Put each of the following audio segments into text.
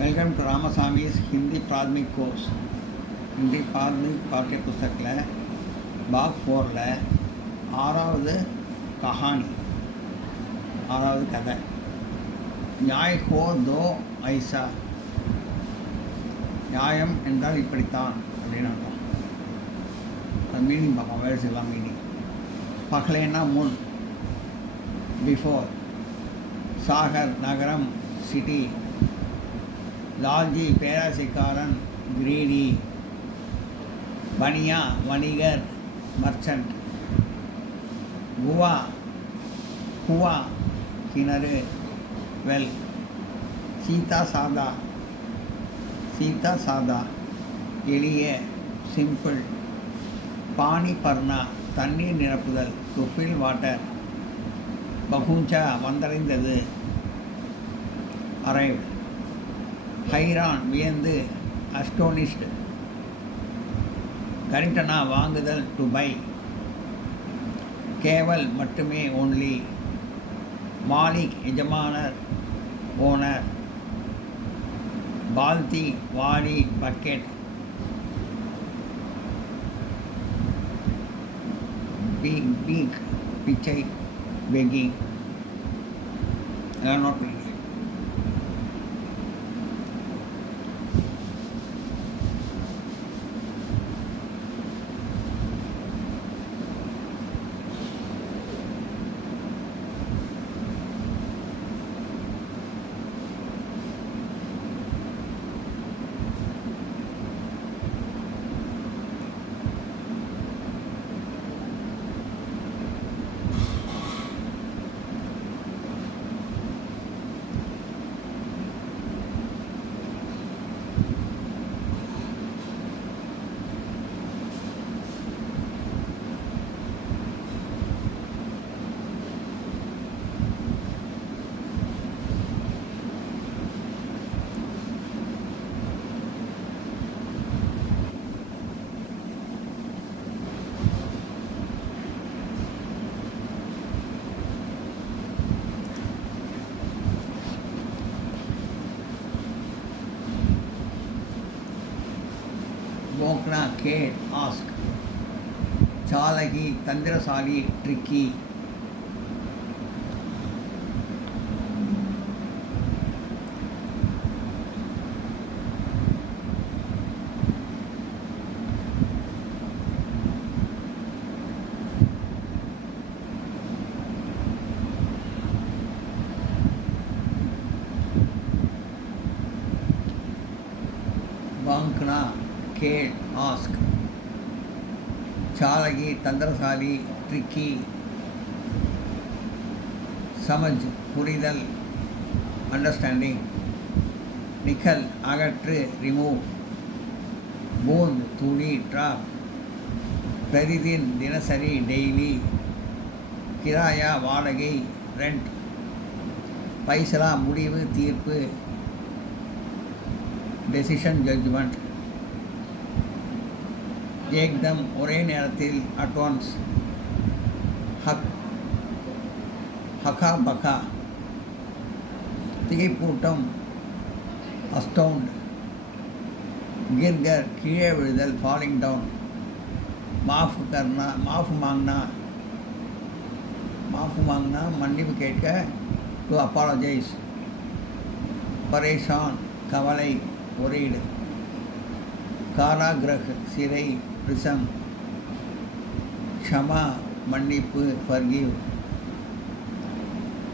Welcome to Ramasamy's Hindi Prathmik course. Hindi Prathmik பாட்டிய புஸ்தகில் பாக் 4ல் ஆறாவது கஹானி, ஆறாவது கதை நியாய் ஹோ தோ ஐசா. நியாயம் என்றால் இப்படித்தான் அப்படின்னு அர்த்தம். அது மீனிங் பார்ப்போம், வேர்ட்ஸ் எல்லாம் மீனிங். பகலேனா முன், பிஃபோர். சாகர் நகரம், சிட்டி. லால்ஜி பேராசைக்காரன், கிரீடி. பனியா வணிகர், மர்ச்சன்ட். குவா குவா கிணறு, வெல். சீதா சாதா, சீதா சாதா எளிய, சிம்பிள். பானி பர்னா தண்ணீர் நிரப்புதல், டு ஃபில் வாட்டர். பகுஞ்சா வந்தடைந்தது, அரைவ்ட். ஹைரான் வியந்து, அஸ்டோனிஷ்டு. கரிட்டனா வாங்குதல், டு பை. கேவல் மட்டுமே, ஓன்லி. மாலிக் எஜமானர், ஓனர். பால்தி வாளி, பக்கெட். பீக் பிச்சை, பெக்கிங். அதெல்லாம் நோட் பண்ணிக்க. போக்னா கேட், ஆஸ்க். சாலகி தந்திரசாலி, ட்ரிக்கி. பாங்க்னா கேட், ஆஸ்க். சாலகி தந்திரசாலி, ட்ரிக்கி. சமஜ் புரிதல், அண்டர்ஸ்டாண்டிங். நிக்கல் அகற்று, ரிமூவ். பூந்த் துளி, ட்ராப். பிரதிதின் தினசரி, டெய்லி. கிராயா வாடகை, ரெண்ட். பைசலா முடிவு, தீர்ப்பு. Decision, judgement. ஏக்தம் ஒரே நேரத்தில், அட்வான்ஸ். ஹகா பகா திகைப்பூட்டம், அஸ்டவுண்ட். கிர்கர் கீழே விழுதல், ஃபாலிங் டவுன். மாஃப் கர்னா மாஃப் மாங்னா, மாஃப் மாங்னா மன்னிப்பு கேட்க, டு அப்பாலஜைஸ். பரேஷான் கவலை, ஒரீடு. காராகிரஹ் சிறை, பிரிசன். க்ஷமா மன்னிப்பு, ஃபர்கிவ்.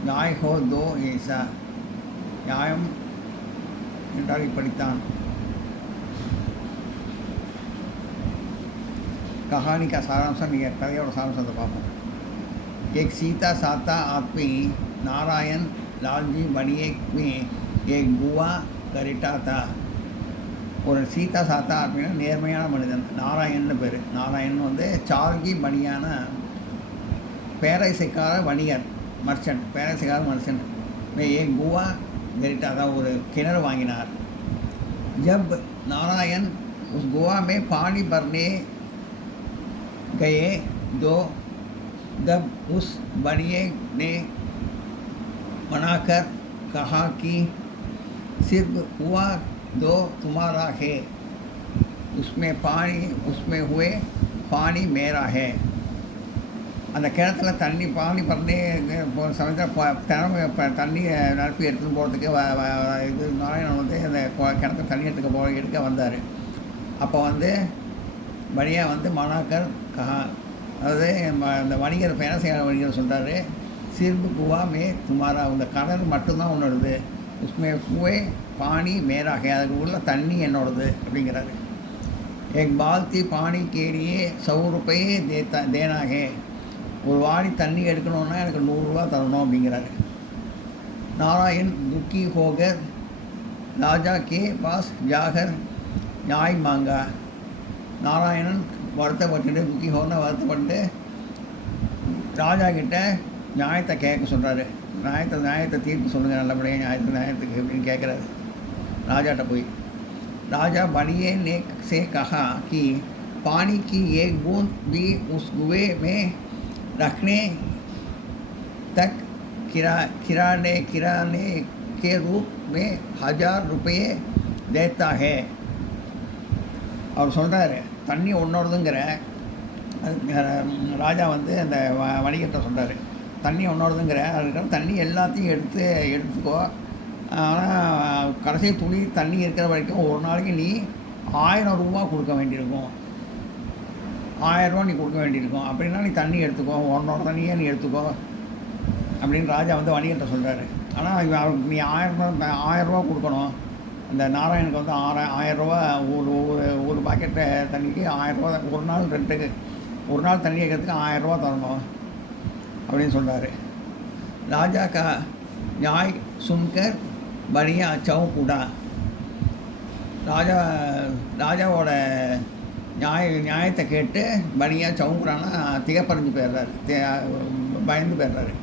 நியாய் ஹோ தோ ஏசா. நியாயம் என்றால் இப்படித்தான். कहानी का सारांश नहीं है, कதையோட சாராம்சத்தை பார்ப்போம். एक सीता साता आदमी नारायण लालजी बनिए में एक गुआ करिटा था. ஒரு சீதா சாத்தா அப்படின்னா நேர்மையான மனிதன், நாராயணன்னு பேர். நாராயணன் வந்து சால்கி பனியான பேரரசைக்கார வணிகர், மர்ச்சன்ட். பேரரசைக்கார மர்ச்சன்ட். ஏ குவா கரிட்டா, அதான் ஒரு கிணறு வாங்கினார். ஜப் நாராயண் உஸ் குவா மே பானி பர்னே கயே தோ தப் உஸ் बनिए ने मनाकर कहा कि सिर्फ हुआ दो तुम्हारा है उसमें पानी उसमें हुए पानी मेरा है அந்த கிணத்துல தண்ணி பானி பண்ணி சமயத்தில் தினமும் தண்ணி நிரப்பி எடுத்துன்னு போகிறதுக்கு இது நாராயணன் வந்து அந்த கிணத்துல தண்ணி எடுக்க வந்தார். அப்போ வந்து வழியாக வந்து மாணாக்கர் அதாவது அந்த வணிகர் இப்போ என்ன செய்கிற வணிகர் சொல்கிறாரு, சிறுபு குவா மே துமாரா, இந்த கடல் மட்டும்தான் உன்னோடது, உஸ்மே குவே பானி மேராக, அதுக்கு உள்ள தண்ணி என்னோடது அப்படிங்கிறாரு. एक बाल्टी पानी के लिए 100 रुपये देना है, ஒரு வாடி தண்ணி எடுக்கணுன்னா எனக்கு 100 ரூபா தரணும் அப்படிங்கிறாரு. नारायण दुखी होकर राजा के पास जाकर न्याय मांगा. நாராயணன் வருத்தப்பட்டு துக்கி ஹோன்னா வருத்தப்பட்டு ராஜா கிட்ட நியாயத்தை கேட்க சொல்கிறாரு. நியாயத்தை தீர்ப்பு சொல்லுங்கள், நல்லபடியாக நியாயத்துக்கு அப்படின்னு கேட்குறாரு ராஜாட்ட போய். राजा बनिए ने से कहा कि पानी की एक बूंद भी उस कुएं में रखने तक किराने के रूप में 1000 रुपये देता है. அவர் சொல்கிறாரு தண்ணி ஒன்றோடுதுங்கிற ராஜா வந்து அந்த வணிகத்தை சொல்கிறாரு, தண்ணி ஒன்றோடுதுங்கிற அதுக்கு தண்ணி எல்லாத்தையும் எடுத்துக்கோ, ஆனால் கடைசி துணி தண்ணி இருக்கிற வரைக்கும் ஒரு நாளைக்கு நீ 1000 ரூபா கொடுக்க வேண்டியிருக்கும், 1000 ரூபா நீ கொடுக்க வேண்டியிருக்கும், அப்படின்னா நீ தண்ணி எடுத்துக்கோ, உன்னோட தண்ணியே நீ எடுத்துக்கோ அப்படின்னு ராஜா வந்து வணிகத்தை சொல்கிறாரு. ஆனால் அவருக்கு நீ 1000 ரூபா கொடுக்கணும். அந்த நாராயணுக்கு வந்து 1000 ரூபா ஒரு பாக்கெட்டு தண்ணிக்கு 1000 ரூபா, ஒரு நாள் தண்ணி வைக்கிறதுக்கு 1000 ரூபா தரணும் அப்படின்னு சொல்கிறாரு. ராஜா கா நியாய் சுன்கர் பனியா சவுக்குடா, ராஜாவோட நியாயத்தை கேட்டு பனியா சவுக்குடான்னா திகப்பறிஞ்சு போயிடுறாரு, பயந்து போயிடுறாரு.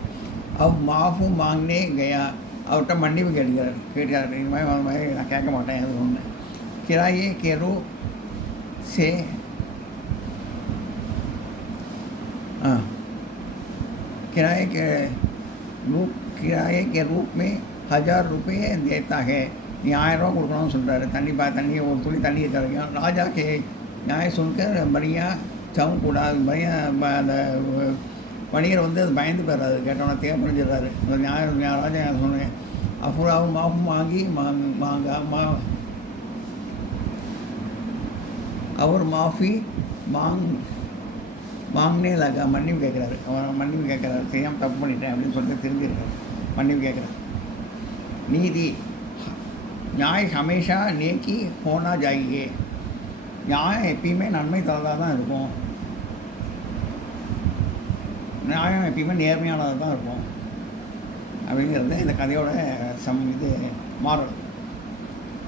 மாஃபும் வாங்கினே கயா, அவர்கிட்ட மன்னிப்பு கேட்கிறாரு, இந்த மாதிரி நான் கேட்க மாட்டேன் அது ஒன்று. கிராயே கேரு சே किराए के रूप में 1000 रुपये देता है. நீ 1000 ரூபா கொடுக்கணும்னு சொல்கிறாரு. தண்ணி ஒரு துளி தண்ணி தரணும். ராஜா கே நியாய சுன்கர் பனியா சவும் கூடாது. அந்த வணிகர் வந்து அது பயந்து போயிடுறாரு, கேட்டோன்னா தேவைப்படிஞ்சிடுறாரு. ராஜா சொன்னேன் அப்புறம் மாஃபும் வாங்கி அவர் மாஃபி வாங்கினே லகா, மன்னிப்பு கேட்குறாரு. அவர் மன்னிப்பு கேட்குறாரு, செய்யாமல் தப்பு பண்ணிட்டேன் அப்படின்னு சொல்லிட்டு திரும்பியிருக்காரு, மன்னிப்பு கேட்குறாரு. நீதி நியாய் ஹமேஷா நேக்கி ஹோனா ஜாயியே, நியாயம் எப்பயுமே நன்மை தரதாக தான் இருக்கும், நியாயம் எப்பயுமே நேர்மையானதாக தான் இருக்கும் அப்படிங்கிறது இந்த கதையோட இது மாறல்.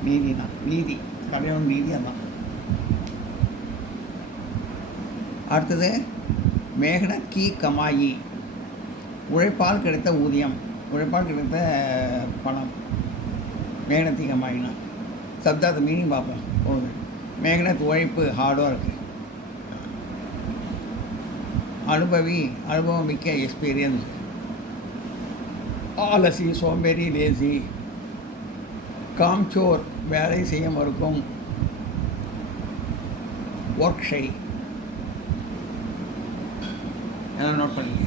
நீதி கதையோட நீதி அதான். அடுத்தது மேகனத் கி கமாயி, உழைப்பால் கிடைத்த ஊதியம், உழைப்பால் கிடைத்த பணம். மேகனத் கி கமாயினா சப்தார்த்த மீனிங் பார்ப்போம். போகுது மேகனத் உழைப்பு, ஹார்ட் ஒர்க். அனுபவம் மிக்க எக்ஸ்பீரியன்ஸ். ஆலசி சோம்பேறி லேசி. காம்சோர் வேலை செய்ய மறுக்கும். Work shy. எல்லாம் நோட் பண்ணிங்க.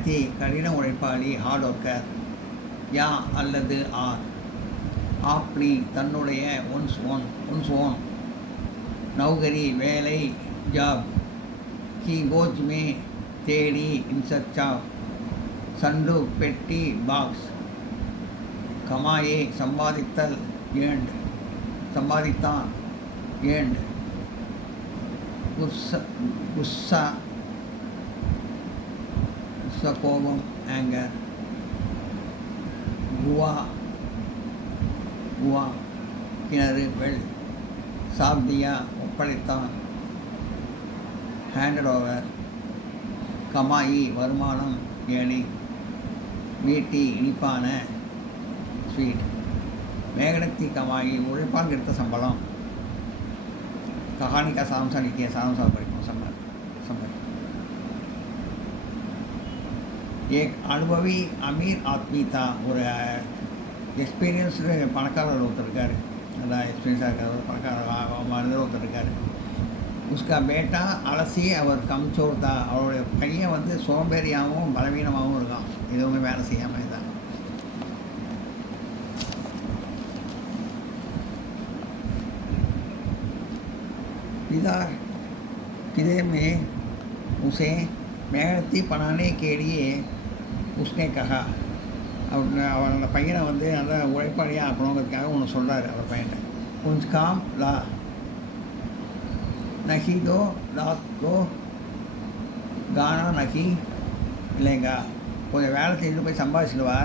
மெஹனத்தி கடின உழைப்பாளி ஹார்ட் ஒர்க்கர். யா அல்லது ஆர். ஆப்னி தன்னுடைய ஒன்ஸ் ஓன். நௌகரி வேலை ஜாப். கி கோஜ் மே தேடி இன் சர்ச் ஆஃப். சண்டு பெட்டி பாக்ஸ். கமாயே சம்பாதித்தல் ஏண்ட். சம்பாதித்தான் ஏண்ட். குஸ்ஸா கோபம் ஆங்கர். குவா கிணறு வெல். சாப்தியா ஒப்படைத்தான் ஹேண்டட் ஓவர். கமாயி வருமானம் ஏனி. மீட்டி இனிப்பான ஸ்வீட். மேகனத்தி கமாயி உழைப்பான் எடுத்த சம்பளம். कहानी का सामसा लिखिए सामसा पढ़िए समझ समझ. एक अनुभवी अमीर आदमी था. ஒரு எக்ஸ்பீரியன்ஸ்டு பணக்காரர் ஒருத்தர் இருக்கார். நல்லா எக்ஸ்பீரியன்ஸாக இருக்கார். ஒரு பணக்காரர் மனிதர் ஒருத்தர் இருக்கார். உஸ்கா பேட்டா அலசி அவர் கம்சோர் தான். அவருடைய பையன் வந்து சோம்பேறியாகவும் பலவீனமாகவும் இருக்கான். எதுவுமே வேலை செய்யாமல் தான். पिता में उसे मेहनती बनाने के लिए उसने कहा. அவர் அந்த பையனை வந்து நல்லா உழைப்பாளியாக ஆக்கணுங்கிறதுக்காக ஒன்று சொல்கிறார். அவர் பையனை कुछ काम ला नहीं दो रात को गाना नहीं இல்லைங்க கொஞ்சம் வேலை செஞ்சுட்டு போய் சம்பாதிச்சிடுவா.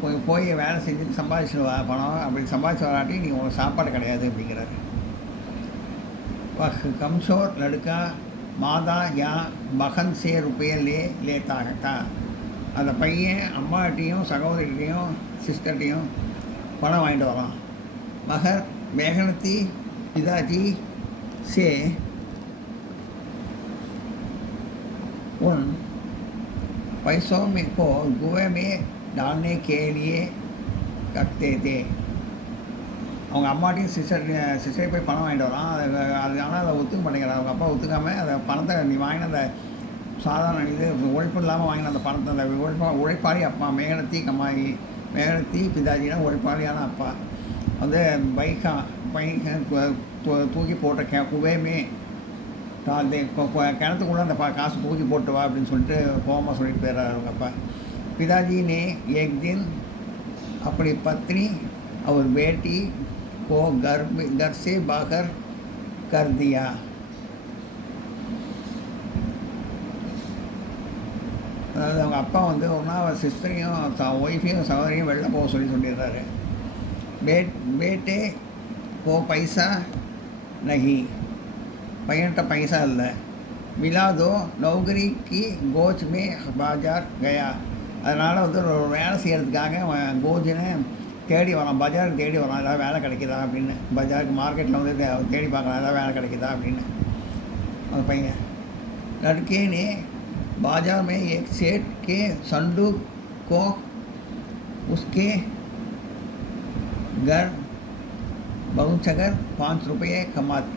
கொஞ்சம் போய் வேலை செஞ்சுட்டு சம்பாதிச்சிடுவா பணம். அப்படி சம்பாதிச்சு வராட்டி நீங்கள் உங்களுக்கு சாப்பாடு கிடையாது அப்படிங்கிறாரு. वह कमज़ोर लड़का मादा या बहन से रुपये लेता था. அந்த பையன் அம்மாட்டையும் சகோதரிகிட்டையும் சிஸ்டர்கிட்டையும் பணம் வாங்கிட்டு வரான். மகர் मेहनती पिताजी से उन पैसों में को गुए में डालने के लिए करते थे. அவங்க அம்மாட்டையும் சிஸ்டர் போய் பணம் வாங்கிட்டு வரான். அது ஆனால் அதை ஒத்துக்க மாட்டேங்கிறார். அவங்க அப்பா ஒத்துக்காமல் அந்த பணத்தை நீ வாங்கின அந்த சாதாரண இது உழைப்பு இல்லாமல் வாங்கின அந்த பணத்தை அந்த உழைப்பாளி அப்பா மேகனத்தி கமாயி. மேகனத்தி பிதாஜினா உழைப்பாளியான அப்பா வந்து பையன் தூக்கி போட்ட குவையுமே கிணத்துக்குள்ளே அந்த காசு தூக்கி போட்டு வா அப்படின்னு சொல்லிட்டு கோபமாக சொல்லிட்டு போயிடுறாரு அவங்க அப்பா. पिताजी ने एक दिन अपनी पत्नी और बेटी को घर से बाहर कर दिया. அதாவது அவங்க அப்பா வந்து ஒன்றா சிஸ்டரையும் ஒய்ஃபையும் சகோதரியும் வெளில போக சொல்லிடுறாரு. बेटे को पैसा नहीं. பையன்கிட்ட பைசா இல்லை. मिला दो नौकरी की गोच में बाजार गया. அதனால் வந்து ஒரு வேலை செய்கிறதுக்காக கோஜினை தேடி வரான். பஜாருக்கு தேடி வரான். ஏதாவது வேலை கிடைக்குதா அப்படின்னு. பஜாருக்கு மார்க்கெட்டில் வந்து தேடி பார்க்கலாம் ஏதாவது வேலை கிடைக்குதா அப்படின்னு அந்த பையன். लड़के ने बाजार में एक सेठ के संदूक को उसके घर पहुंचकर 5 रुपये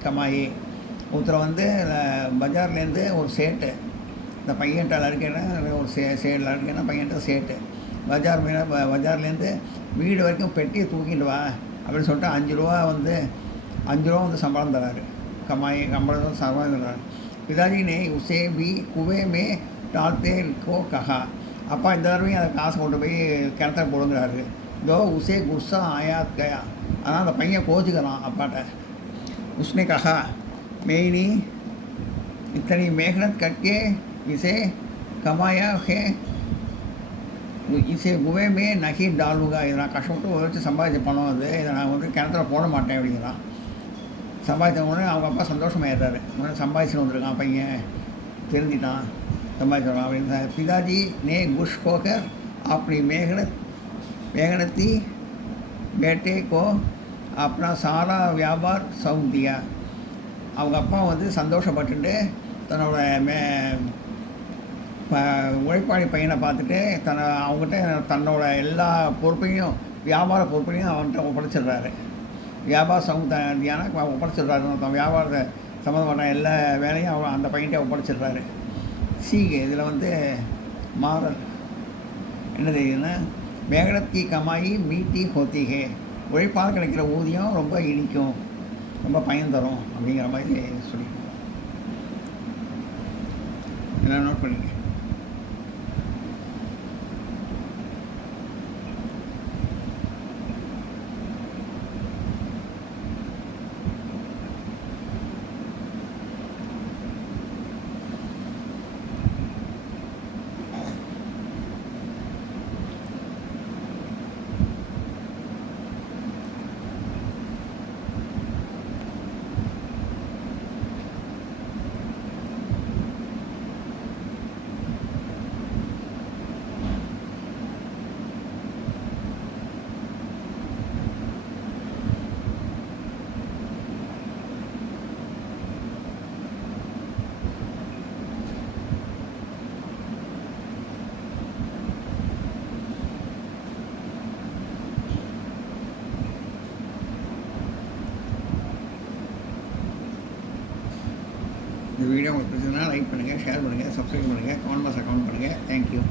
कमाए. ஒருத்தர் வந்து பஜார்லேருந்து ஒரு சேட்டு இந்த பையன்கிட்ட லடுக்கேன்னா ஒரு லடுக்கேன்னா பையன்கிட்ட சேட்டு பஜார்லேருந்து வீடு வரைக்கும் பெட்டியை தூக்கிட்டு வா அப்படின்னு சொல்லிட்டு 5 ரூபா வந்து சம்பளம் தராரு. சம்பளம் தராரு. பிதாஜி நே உசே பி குவே மே டால்தே கோ கஹா. அப்பா இந்த தடவையும் அதை காசு கொண்டு போய் கிணத்துல போடுங்கிறாரு. தோ உசே குஸ்ஸா ஆயாத் கயா. ஆனால் அந்த பையன் கோச்சுக்கிறான் அப்பாட்ட. உஸ்னே கஹா मैंने इतनी मेहनत करके इसे कमाया है इसे गुवे में नहीं डालूंगा. இதை நான் கஷ்டப்பட்டு உழைச்சி சம்பாதிச்ச பணம் அது. இதை நான் வந்து கிணத்துல போட மாட்டேன் அப்படிங்கிறான். சம்பாதிச்ச உடனே அவங்க அப்பா சந்தோஷமாயிடுறாரு. உடனே சம்பாதிச்சுட்டு வந்திருக்கான் பையன் தெரிஞ்சிட்டான் சம்பாதிச்சிடலாம் அப்படின்னு. पिताजी ने खुश होकर अपनी मेहनती बेटे को अपना सारा व्यापार सौंप दिया. அவங்க அப்பா வந்து சந்தோஷப்பட்டுட்டு தன்னோட உழைப்பாளி பையனை பார்த்துட்டு அவங்ககிட்ட தன்னோட எல்லா பொறுப்பையும் வியாபார பொறுப்பையும் அவன்கிட்ட ஒப்படைச்சிடுறாரு. வியாபார சமுதாயான ஒப்படைச்சிடுறாரு. வியாபாரத்தை சம்மந்தப்பட்ட எல்லா வேலையும் அவர் அந்த பையன்கிட்ட ஒப்படைச்சிடுறாரு. சி இதில் வந்து மாறல் என்ன தெரியுதுன்னா, मेहनत की कमाई मीठी होती है, உழைப்பால் கிடைக்கிற ஊதியம் ரொம்ப இனிக்கும், ரொம்ப பயன் தரும் அப்படிங்கிற மாதிரி சொல்லியிருக்கோம். எல்லாம் நோட் பண்ணிக்க. இந்த வீடியோ உங்களுக்கு பிடிச்சதுன்னா லைக் பண்ணுங்கள், ஷேர் பண்ணுங்கள், சப்ஸ்கிரைப் பண்ணுங்கள், கமெண்ட் பாக்ஸில் கமெண்ட் பண்ணுங்கள். தேங்க்யூ.